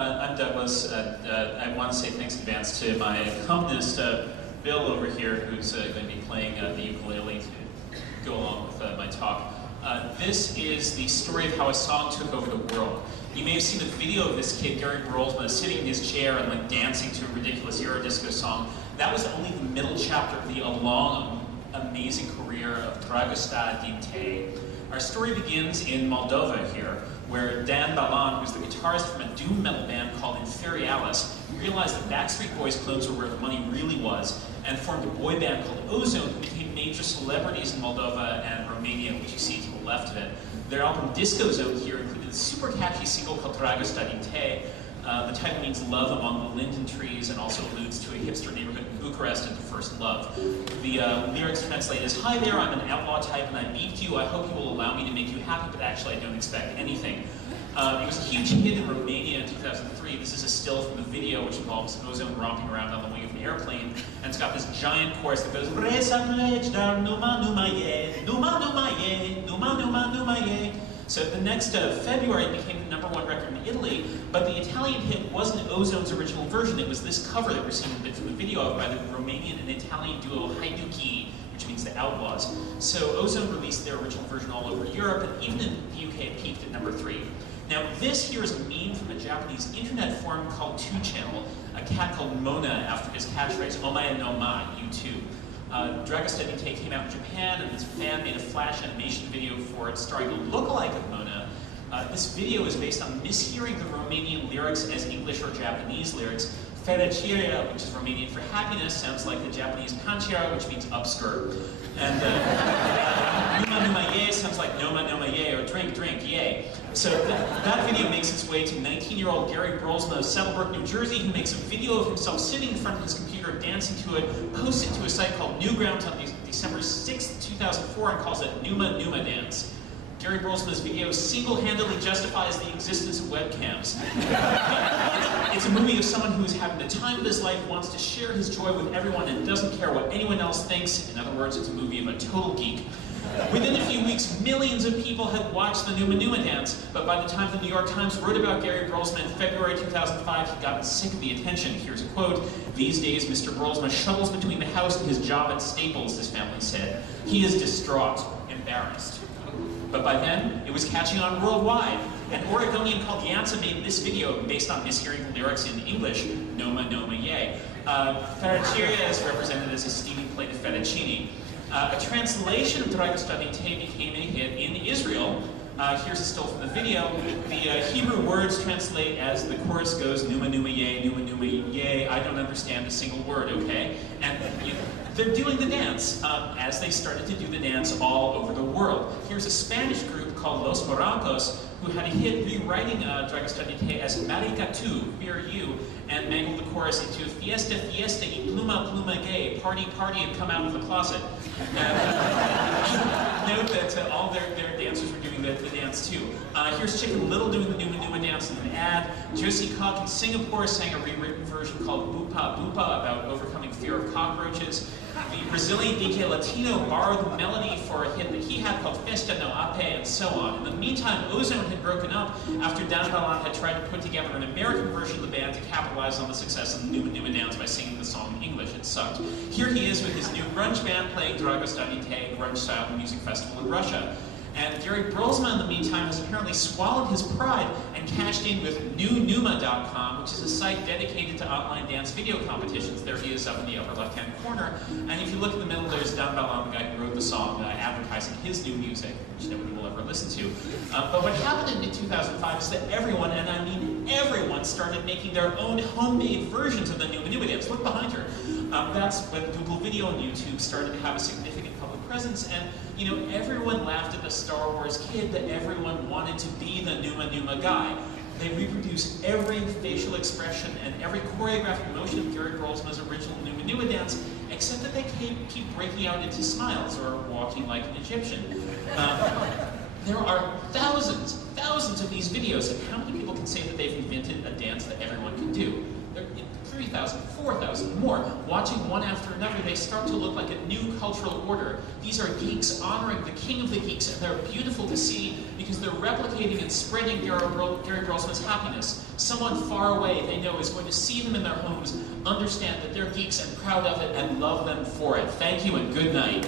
I'm Douglas. I want to say thanks in advance to my accompanist, Bill over here, who's going to be playing the ukulele to go along with my talk. This is the story of how a song took over the world. You may have seen a video of this kid, Gary Brolsma, sitting in his chair and like dancing to a ridiculous Eurodisco song. That was only the middle chapter of the long, amazing career of Dragosta Dinte. Our story begins in Moldova here, where Dan Balan, who's the guitarist from a doom metal band called Inferialis, realized that Backstreet Boys clones were where the money really was, and formed a boy band called Ozone, who became major celebrities in Moldova and Romania, which you see to the left of it. Their album Disco Zone here included a super catchy single called Dragosta Dinte. The title means love among the linden trees and also alludes to a hipster neighborhood in Bucharest and to first love. The lyrics translate as, "Hi there, I'm an outlaw type and I beat you. I hope you will allow me to make you happy, but actually I don't expect anything." It was a huge hit in Romania in 2003. This is a still from the video, which involves Ozone romping around on the wing of an airplane, and it's got this giant chorus that goes, Numa, Numa, ye, Numa, Numa, ye, Numa, Numa, Numa, ye. So the next February, it became the #1 record in Italy, but the Italian hit wasn't Ozone's original version. It was this cover that we're seeing a bit from the video of by the Romanian and Italian duo Haiduki, which means the Outlaws. So Ozone released their original version all over Europe, and even in the UK it peaked at #3. Now this here is a meme from a Japanese internet forum called 2channel, a cat called Mona after his catchphrase, Omae no ma, you too. Dragosta Dinte came out in Japan, and this fan made a flash animation video for it starring a lookalike of Mona. This video is based on mishearing the Romanian lyrics as English or Japanese lyrics. Fericirea, which is Romanian for happiness, sounds like the Japanese panciera, which means upskirt. And Numa Numa Ye sounds like Noma Noma Ye, or drink, drink, yay. So that video makes its way to 19-year-old Gary Brolsma of Saddlebrook, New Jersey, who makes a video of himself sitting in front of his computer dancing to it, posts it to a site called Newgrounds on December 6th, 2004, and calls it Numa Numa Dance. Gary Brolsma's video single-handedly justifies the existence of webcams. It's a movie of someone who is having the time of his life, wants to share his joy with everyone, and doesn't care what anyone else thinks. In other words, it's a movie of a total geek. Within a few weeks, millions of people had watched the Numa Numa dance, but by the time the New York Times wrote about Gary Brolsma in February 2005, he'd gotten sick of the attention. Here's a quote: "These days, Mr. Brolsma shuttles between the house and his job at Staples," his family said. "He is distraught, embarrassed." But by then, it was catching on worldwide. An Oregonian called Yansa made this video based on mishearing the lyrics in English, Noma Noma Ye. Fericirea is represented as a steaming plate of fettuccine. A translation of Dragosta Dinte became a hit in Israel. Here's a still from the video. The Hebrew words translate as the chorus goes, Numa Numa Ye, Numa Numa Ye. I don't understand a single word, okay? And they're doing the dance as they started to do the dance all over the world. Here's a Spanish group called Los Morancos who had a hit rewriting Dragosta Dinte as Marica Tu, Fear You, and mangled the chorus into Fiesta, Fiesta, y Pluma, Pluma Gay, Party, Party, and Come Out of the Closet. Note that all their dancers were doing the dance too. Here's Chicken Little doing the Numa Numa dance in an ad. Josie Cock in Singapore sang a rewritten version called Bupa Bupa about overcoming fear of cockroaches. The Brazilian DJ Latino borrowed the melody for a hit that he had called Festa no Ape, and so on. In the meantime, Ozone had broken up after Dan Balan had tried to put together an American version of the band to capitalize on the success of the Numa Numa dance by singing the song in English. It sucked. Here he is with his new grunge band playing Dragosta Dinte, grunge-style music festival in Russia. And Gary Brolsma, in the meantime, has apparently swallowed his pride and cashed in with NewNuma.com, which is a site dedicated to online dance video competitions. There he is up in the upper left-hand corner. And if you look in the middle, there's Dan Balan, the guy who wrote the song, advertising his new music, which nobody will ever listen to. But what happened in mid-2005 is that everyone, and I mean everyone, started making their own homemade versions of the Numa Numa dance. Look behind her. That's when Google Video and YouTube started to have a significant public presence, and you know, everyone laughed at the Star Wars kid that everyone wanted to be the Numa Numa guy. They reproduce every facial expression and every choreographic motion of Gary Brolsma's original Numa Numa dance, except that they keep breaking out into smiles or walking like an Egyptian. There are thousands of these videos, and how many people can say that they've invented a dance that everyone can do? There are 3,000, 4,000 more. Watching one after another, they start to look like a new cultural order. These are geeks honoring the king of the geeks, and they're beautiful to see because they're replicating and spreading Gary Brolsman's happiness. Someone far away they know is going to see them in their homes, understand that they're geeks and proud of it, and love them for it. Thank you and good night.